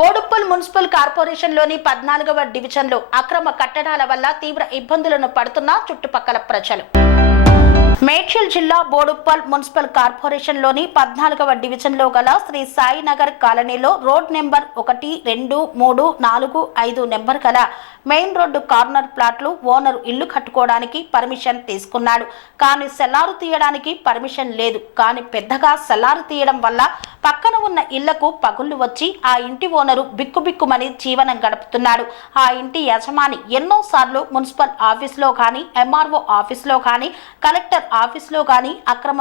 Boduppal municipal కార్పొరేషన్లోని 14వ డివిజన్లో అక్రమ కట్టడాల వల్ల తీవ్ర ఇబ్బందులను పడుతున్న చుట్టుపక్కల ప్రజలు. మేడ్చల్ జిల్లా బోడుప్పల్ మున్సిపల్ కార్పొరేషన్లోని 14వ డివిజన్లో గల శ్రీ సాయి నగర్ కాలనీలో రోడ్ నెంబర్ 1, 2, 3, 4, 5 నెంబర్ గల మెయిన్ రోడ్డు కార్నర్ ప్లాట్లు ఓనరు ఇల్లు కట్టుకోవడానికి పర్మిషన్ తీసుకున్నాడు. కానీ సెల్లారు తీయడానికి పర్మిషన్ లేదు. కానీ పెద్దగా సెల్లారు తీయడం వల్ల పక్కన ఉన్న ఇళ్లకు పగుళ్లు వచ్చి ఆ ఇంటి ఓనరు బిక్కుబిక్కుమని జీవనం గడుపుతున్నాడు. ఆ ఇంటి యజమాని ఎన్నోసార్లు మున్సిపల్ ఆఫీసులో కానీ, ఎంఆర్ఓ ఆఫీసులో కానీ, కలెక్టర్ ఆఫీసులో కానీ అక్రమ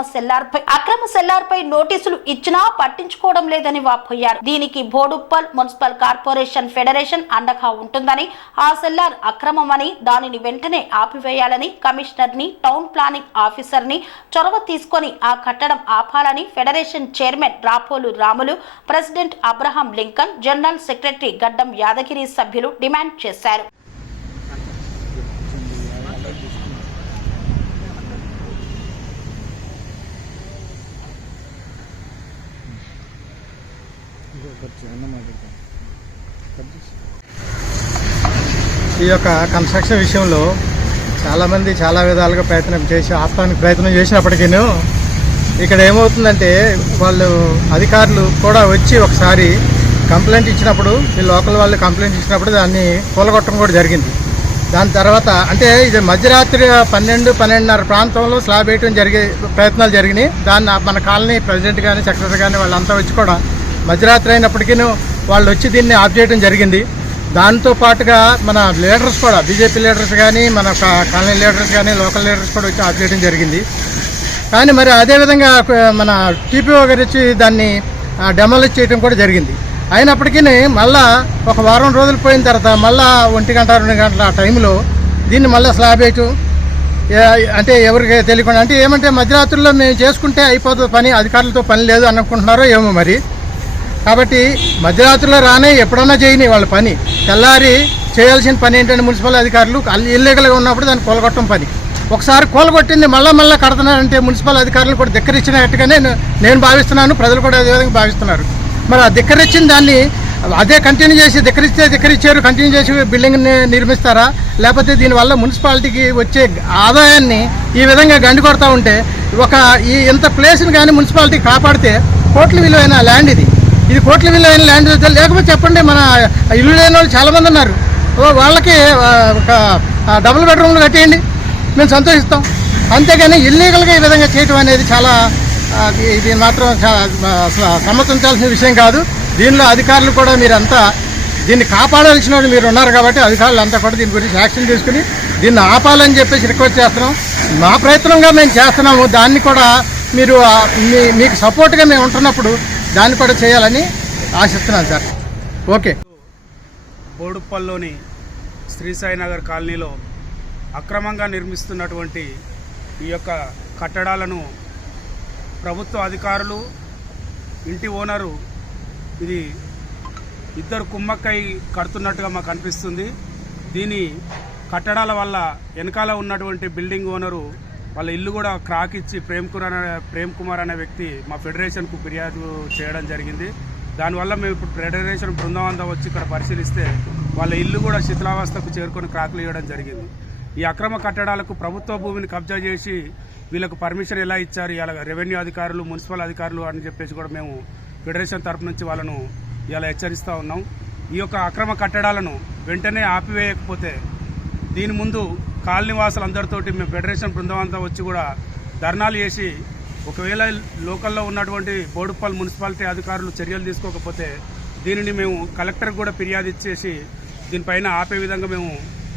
సెల్లార్పై నోటీసులు ఇచ్చినా పట్టించుకోవడం లేదని వాపోయారు. దీనికి బోడుప్పల్ మున్సిపల్ కార్పొరేషన్ ఫెడరేషన్ అండగా ఉంటుందని, ఆ సెల్లార్ అక్రమమని, దానిని వెంటనే ఆపివేయాలని కమిషనర్ ని, టౌన్ ప్లానింగ్ ఆఫీసర్ ని చొరవ తీసుకొని ఆ కట్టడం ఆపాలని federation chairman Rapolu Ramulu, president Abraham Lincoln, general secretary గడ్డం యాదగిరి సభ్యులు డిమాండ్ చేశారు. ఈ యొక్క కన్స్ట్రక్షన్ విషయంలో చాలామంది చాలా విధాలుగా ఆపడానికి ప్రయత్నం చేసినప్పటికీ ఇక్కడ ఏమవుతుందంటే వాళ్ళు అధికారులు కూడా వచ్చి ఒకసారి కంప్లైంట్ ఇచ్చినప్పుడు, ఈ లోకల్ వాళ్ళు కంప్లైంట్ ఇచ్చినప్పుడు దాన్ని కూలగొట్టడం కూడా జరిగింది. దాని తర్వాత అంటే ఇది మధ్యరాత్రి 12-12:30 ప్రాంతంలో స్లాబ్ వేయటం ప్రయత్నాలు జరిగినాయి. దాన్ని మన కాలనీ ప్రెసిడెంట్ కానీ, సెక్రటరీ కానీ వాళ్ళంతా వచ్చి కూడా మధ్యరాత్రి అయినప్పటికీ వాళ్ళు వచ్చి దీన్ని ఆఫ్ చేయడం జరిగింది. దాంతో పాటుగా మన లీడర్స్ కూడా, బీజేపీ లీడర్స్ కానీ, మన కాలనీ లీడర్స్ కానీ, లోకల్ లీడర్స్ కూడా వచ్చి ఆఫ్ చేయడం జరిగింది. కానీ మరి అదేవిధంగా మన టీపీఓ గారు వచ్చి దాన్ని డెమాలిష్ చేయడం కూడా జరిగింది. అయినప్పటికీ మళ్ళా ఒక వారం రోజులు పోయిన తర్వాత మళ్ళా 1 గంట 2 గంటల ఆ టైంలో దీన్ని మళ్ళీ స్లాబ్ వేయటం అంటే ఎవరికి తెలియకుండా, అంటే ఏమంటే మధ్యరాత్రుల్లో మేము చేసుకుంటే అయిపోతుంది పని, అధికారులతో పని లేదు అనుకుంటున్నారో ఏమో మరి. కాబట్టి మధ్యరాత్రిలో రానే ఎప్పుడన్నా చేయని వాళ్ళ పని, తెల్లారి చేయాల్సిన పని ఏంటంటే మున్సిపల్ అధికారులు ఇల్లీగల్గా ఉన్నప్పుడు దాన్ని కూలగొట్టడం పని. ఒకసారి కూలగొట్టింది మళ్ళా కడుతున్నారంటే మున్సిపల్ అధికారులు కూడా ధిక్కరించినట్టుగానే నేను భావిస్తున్నాను, ప్రజలు కూడా అదేవిధంగా భావిస్తున్నారు. మరి ఆ ధిక్కరించిన దాన్ని అదే కంటిన్యూ చేసి ధిక్కరించారు కంటిన్యూ చేసి బిల్డింగ్ని నిర్మిస్తారా, లేకపోతే దీనివల్ల మున్సిపాలిటీకి వచ్చే ఆదాయాన్ని ఈ విధంగా గండి కొడతా ఉంటే ఈ ఇంత ప్లేస్ని కానీ మున్సిపాలిటీ కాపాడితే కోట్ల విలువైన ల్యాండ్ ఇది కోట్ల విలువైన ల్యాండ్ లేకపోతే చెప్పండి, మన ఇల్లు లేని వాళ్ళు చాలామంది ఉన్నారు, వాళ్ళకి ఒక డబుల్ బెడ్రూమ్లు కట్టేయండి, మేము సంతోషిస్తాం. అంతేగాని ఇల్లీగల్గా ఈ విధంగా చేయటం అనేది చాలా ఇది మాత్రం సమ్మతించాల్సిన విషయం కాదు. దీనిలో అధికారులు కూడా మీరంతా దీన్ని కాపాడాల్సిన వాళ్ళు మీరు ఉన్నారు కాబట్టి అధికారులు అంతా కూడా దీని గురించి యాక్షన్ తీసుకుని దీన్ని ఆపాలని చెప్పేసి రిక్వెస్ట్ చేస్తున్నాం. మా ప్రయత్నంగా మేము చేస్తున్నాము, దాన్ని కూడా మీరు మీకు సపోర్ట్గా మేము ఉంటున్నప్పుడు దాన్ని కూడా చేయాలని ఆశిస్తున్నాను సార్. ఓకే. బోడుప్పల్లోని శ్రీ సాయి నగర్ కాలనీలో అక్రమంగా నిర్మిస్తున్నటువంటి ఈ యొక్క కట్టడాలను ప్రభుత్వ అధికారులు, ఇంటి ఓనరు ఇది ఇద్దరు కుమ్మక్కై కడుతున్నట్టుగా మాకు అనిపిస్తుంది. దీని కట్టడాల వల్ల వెనకాల ఉన్నటువంటి బిల్డింగ్ ఓనరు వాళ్ళ ఇల్లు కూడా క్రాక్ ఇచ్చి ప్రేమ్ కుమార్ అనే వ్యక్తి మా ఫెడరేషన్కు ఫిర్యాదు చేయడం జరిగింది. దానివల్ల మేము ఇప్పుడు ఫెడరేషన్ బృందం అంతా వచ్చి ఇక్కడ పరిశీలిస్తే వాళ్ళ ఇల్లు కూడా శిథిలావస్థకు చేరుకొని క్రాకులు ఇవ్వడం జరిగింది. ఈ అక్రమ కట్టడాలకు ప్రభుత్వ భూమిని కబ్జా చేసి వీళ్ళకు పర్మిషన్ ఎలా ఇచ్చారు, ఇలా రెవెన్యూ అధికారులు, మున్సిపల్ అధికారులు అని చెప్పేసి కూడా మేము ఫెడరేషన్ తరఫు నుంచి వాళ్ళను ఇలా హెచ్చరిస్తూ ఉన్నాం. ఈ యొక్క అక్రమ కట్టడాలను వెంటనే ఆపివేయకపోతే దీని ముందు కాలనీ వాసులందరితోటి మేము ఫెడరేషన్ బృందం అంతా వచ్చి కూడా ధర్నాలు చేసి ఒకవేళ లోకల్లో ఉన్నటువంటి బోడుప్పల్ మున్సిపాలిటీ అధికారులు చర్యలు తీసుకోకపోతే దీనిని మేము కలెక్టర్కి కూడా ఫిర్యాదు ఇచ్చేసి దీనిపైన ఆపే విధంగా మేము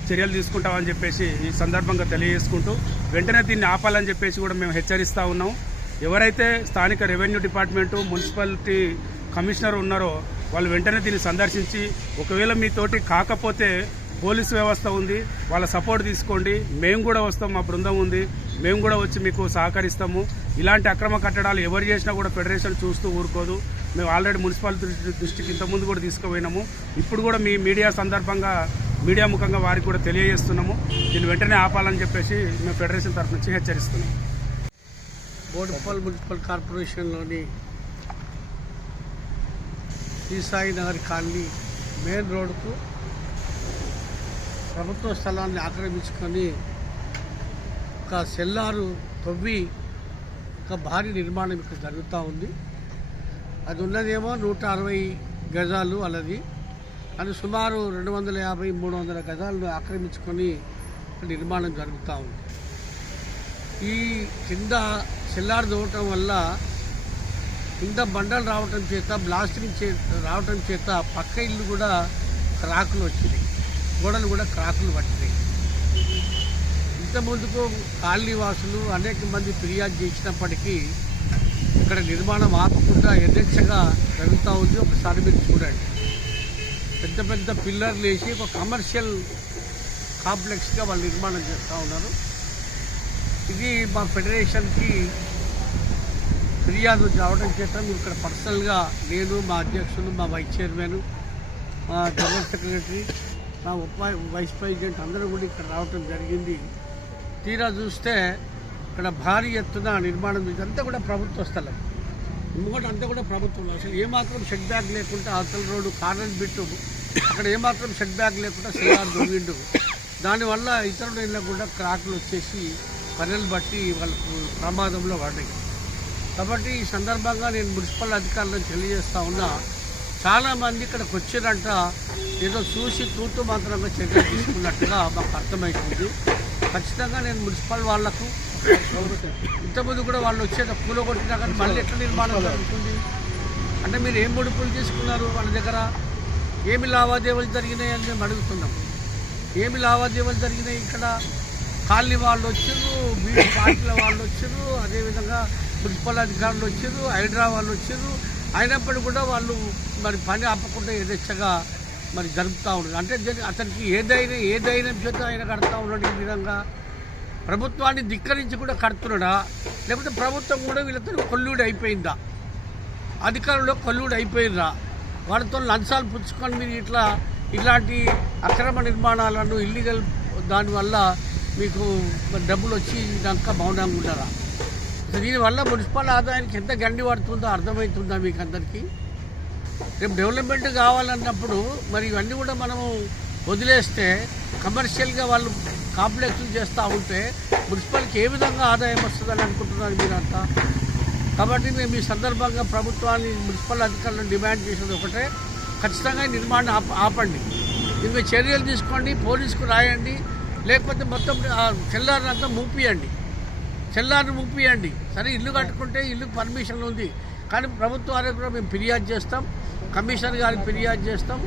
చర్యలు తీసుకుంటామని చెప్పేసి ఈ సందర్భంగా తెలియజేసుకుంటూ వెంటనే దీన్ని ఆపాలని చెప్పేసి కూడా మేము హెచ్చరిస్తూ ఉన్నాం. ఎవరైతే స్థానిక రెవెన్యూ డిపార్ట్మెంటు, మున్సిపాలిటీ కమిషనర్ ఉన్నారో వాళ్ళు వెంటనే దీన్ని సందర్శించి ఒకవేళ మీతోటి కాకపోతే పోలీసు వ్యవస్థ ఉంది, వాళ్ళ సపోర్ట్ తీసుకోండి, మేము కూడా వస్తాం, మా బృందం ఉంది, మేము కూడా వచ్చి మీకు సహకరిస్తాము. ఇలాంటి అక్రమ కట్టడాలు ఎవరు చేసినా కూడా ఫెడరేషన్ చూస్తూ ఊరుకోదు. మేము ఆల్రెడీ మున్సిపాలిటీ దృష్టికి ఇంతకుముందు కూడా తీసుకుపోయినాము. ఇప్పుడు కూడా మీ మీడియా ముఖంగా వారికి కూడా తెలియజేస్తున్నాము. దీన్ని వెంటనే ఆపాలని చెప్పేసి మేము ఫెడరేషన్ తరఫు నుంచి హెచ్చరిస్తున్నాము. బోడుప్పల్ మున్సిపల్ కార్పొరేషన్లోని శ్రీసాయి నగర్ కాలనీ మెయిన్ రోడ్డుకు ప్రభుత్వ స్థలాన్ని ఆక్రమించుకొని ఒక సెల్లారు తవ్వి ఒక భారీ నిర్మాణం ఇక్కడ జరుగుతూ ఉంది. అది ఉన్నదేమో 160 గజాలు అలది, అది సుమారు 250-300 గజాలను ఆక్రమించుకొని నిర్మాణం జరుగుతూ ఉంది. ఈ కింద సెల్లారు దవ్వటం వల్ల కింద బండలు రావటం చేత, బ్లాస్టింగ్ రావటం చేత పక్క ఇల్లు కూడా క్రాకులు వచ్చినాయి, గోడలు కూడా క్రాకులు పట్టినాయి. ఇంతకుముందుకు కాలనీ వాసులు అనేక మంది ఫిర్యాదు చేసినప్పటికీ ఇక్కడ నిర్మాణం ఆపకుండా యథేచ్ఛగా జరుగుతూ ఉంది. ఒకసారి మీరు చూడండి, పెద్ద పెద్ద పిల్లర్లు వేసి ఒక కమర్షియల్ కాంప్లెక్స్గా వాళ్ళు నిర్మాణం చేస్తూ ఉన్నారు. ఇది మా ఫెడరేషన్కి ఫిర్యాదు రావడం చేత మేము ఇక్కడ పర్సనల్గా నేను, మా అధ్యక్షులు, మా వైస్ చైర్మన్, మా జనరల్ సెక్రటరీ, మా వైస్ ప్రెసిడెంట్ అందరూ కూడా ఇక్కడ రావడం జరిగింది. తీరా చూస్తే ఇక్కడ భారీ ఎత్తున నిర్మాణం, ఇదంతా కూడా ప్రభుత్వ స్థలం, ఇంకొకటి అంతా కూడా ప్రభుత్వం. అసలు ఏమాత్రం షెడ్ బ్యాగ్ లేకుండా అవతల రోడ్డు కార్నర్ బిట్టు అక్కడ ఏమాత్రం షెడ్ బ్యాగ్ లేకుండా సిఆర్ దొంగిండు. దానివల్ల ఇతరుల ఇళ్ళకు కూడా క్రాకులు వచ్చేసి పనులు బట్టి వాళ్ళకు ప్రమాదంలో పడ్డాయి. కాబట్టి ఈ సందర్భంగా నేను మున్సిపల్ అధికారులను తెలియజేస్తా ఉన్నా, చాలామంది ఇక్కడికి వచ్చిరంట ఏదో చూసి తూతు మాత్రంగా చర్యలు తీసుకున్నట్టుగా మాకు అర్థమవుతుంది. ఖచ్చితంగా నేను మున్సిపల్ వాళ్లకు ఇంతకుముందు కూడా వాళ్ళు వచ్చేట పూల కొట్టినా కానీ మళ్ళీ ఎట్లా నిర్మాణం జరుగుతుంది అంటే మీరు ఏం ముడుపులు తీసుకున్నారు, వాళ్ళ దగ్గర ఏమి లావాదేవీలు జరిగినాయి అని మేము అడుగుతున్నాం. ఏమి లావాదేవీలు జరిగినాయి? ఇక్కడ కాలనీ వాళ్ళు వచ్చారు, బీడీ పార్టీల వాళ్ళు వచ్చారు, అదేవిధంగా మున్సిపల్ అధికారులు వచ్చారు, హైడ్రా వాళ్ళు వచ్చారు. అయినప్పటికీ కూడా వాళ్ళు మరి పని ఆపకుండా యథేచ్ఛగా మరి జరుపుతూ ఉన్నారు. అంటే అతనికి ఏ ధైర్యం చేత ఆయన కడుతూ ఉన్నాడు ఈ విధంగా? ప్రభుత్వాన్ని ధిక్కరించి కూడా కడుతున్నాడా, లేకపోతే ప్రభుత్వం కూడా వీళ్ళతో కొల్లుడు అయిపోయిందా, అధికారుల్లో కొల్లుడు అయిపోయిందా? వాళ్ళతో లంచాలు పుచ్చుకొని మీరు ఇట్లాంటి అక్రమ నిర్మాణాలను ఇల్లీగల్ దానివల్ల మీకు డబ్బులు వచ్చి ఇదంతా మౌనంగా ఉన్నారా? దీనివల్ల మున్సిపల్ ఆదాయానికి ఎంత గండి పడుతుందో అర్థమవుతుందా మీకు అందరికీ? రేపు డెవలప్మెంట్ కావాలన్నప్పుడు మరి ఇవన్నీ కూడా మనము వదిలేస్తే కమర్షియల్గా వాళ్ళు కాంప్లెక్స్లు చేస్తూ ఉంటే మున్సిపల్కి ఏ విధంగా ఆదాయం వస్తుందని అనుకుంటున్నారు మీరంతా? కాబట్టి మేము ఈ సందర్భంగా ప్రభుత్వాన్ని, మున్సిపల్ అధికారులను డిమాండ్ చేసేది ఒకటే, ఖచ్చితంగా నిర్మాణం ఆపండి, ఇంకా చర్యలు తీసుకోండి, పోలీసుకు రాయండి, లేకపోతే మొత్తం చెల్లారినంతా మూపియండి. సరే ఇల్లు కట్టుకుంటే ఇల్లుకు పర్మిషన్ ఉంది, కానీ ప్రభుత్వానికి కూడా మేము ఫిర్యాదు చేస్తాం, కమిషనర్ గారికి ఫిర్యాదు చేస్తాం,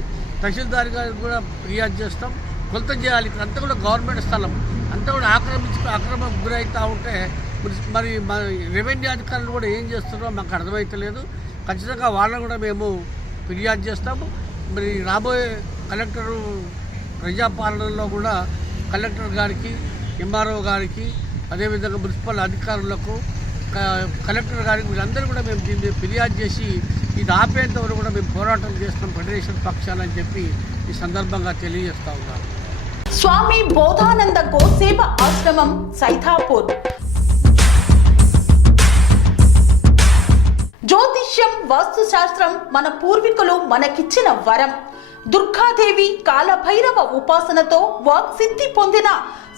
తహసీల్దార్ గారికి కూడా ఫిర్యాదు చేస్తాం. కొలత చేయాలి. ఇక్కడ అంతా కూడా గవర్నమెంట్ స్థలం, అంతా కూడా అక్రమకు గురవుతూ ఉంటే మరి రెవెన్యూ అధికారులు కూడా ఏం చేస్తున్నారో మాకు అర్థమవుతలేదు. ఖచ్చితంగా వాళ్ళని కూడా మేము ఫిర్యాదు చేస్తాము. మరి రాబోయే కలెక్టరు ప్రజాపాలనలో కూడా కలెక్టర్ గారికి, ఎంఆర్ఓ గారికి, అదేవిధంగా మున్సిపల్ అధికారులకు, కలెక్టర్ గారికి వీళ్ళందరూ కూడా మేము దీన్ని ఫిర్యాదు చేసి ఇది ఆపేంత వరకు కూడా మేము పోరాటం చేస్తాం ఫెడరేషన్ పక్షాలని చెప్పి ఈ సందర్భంగా తెలియజేస్తా ఉన్నాను. స్వామి బోధానంద గోసేవ ఆశ్రమం సైథాపూర్. జ్యోతిష్యం, వాస్తుశాస్త్రం మన పూర్వీకులు మనకిచ్చిన వరం. దుర్గాదేవి, కాలభైరవ ఉపాసనతో వాక్సిద్ధి పొందిన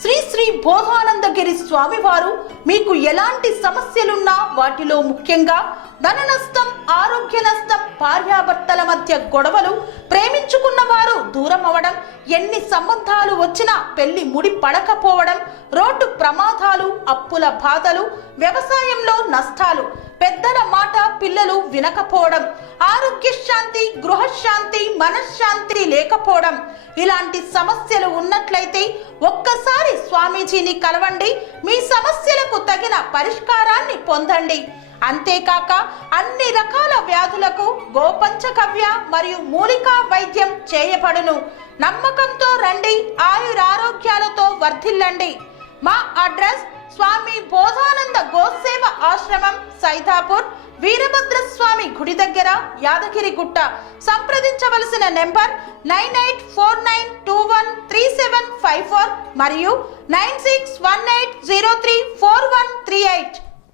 శ్రీ శ్రీ బోధానందగిరి స్వామివారు మీకు ఎలాంటి సమస్యలున్నా, వాటిలో ముఖ్యంగా ధన నష్టం, ఆరోగ్య నష్టం, భార్యాభర్తల మధ్య గొడవలు, ప్రేమించుకున్న వారు దూరం అవడం, ఎన్ని సంబంధాలు వచ్చినా పెళ్లి ముడి పడకపోవడం, రోడ్డు ప్రమాదాలు, అప్పుల బాధలు, వ్యవసాయంలో నష్టాలు, పెద్దల మాట పిల్లలు వినకపోవడం, ఆరోగ్య శాంతి, గృహశాంతి, మనశ్శాంతి లేకపోవడం, ఇలాంటి సమస్యలు ఉన్నట్లయితే ఒక్కసారి స్వామీజీని కలవండి. మీ సమస్యలకు తగిన పరిష్కారాన్ని పొందండి. అంతేకాక అన్ని రకాల వ్యాధులకు గోపంచకవ్య మరియు మూలికా వైద్యం చేయబడును. నమ్మకంతో రండి, ఆయురారోగ్యాలతో వర్ధిల్లండి. మా అడ్రస్ స్వామి బోధానంద గోసేవ ఆశ్రమం, సైథాపూర్, వీరభద్రస్వామి గుడి దగ్గర, యాదగిరిగుట్ట. సంప్రదించవలసిన నెంబర్ 9849213754 మరియు 9618034138.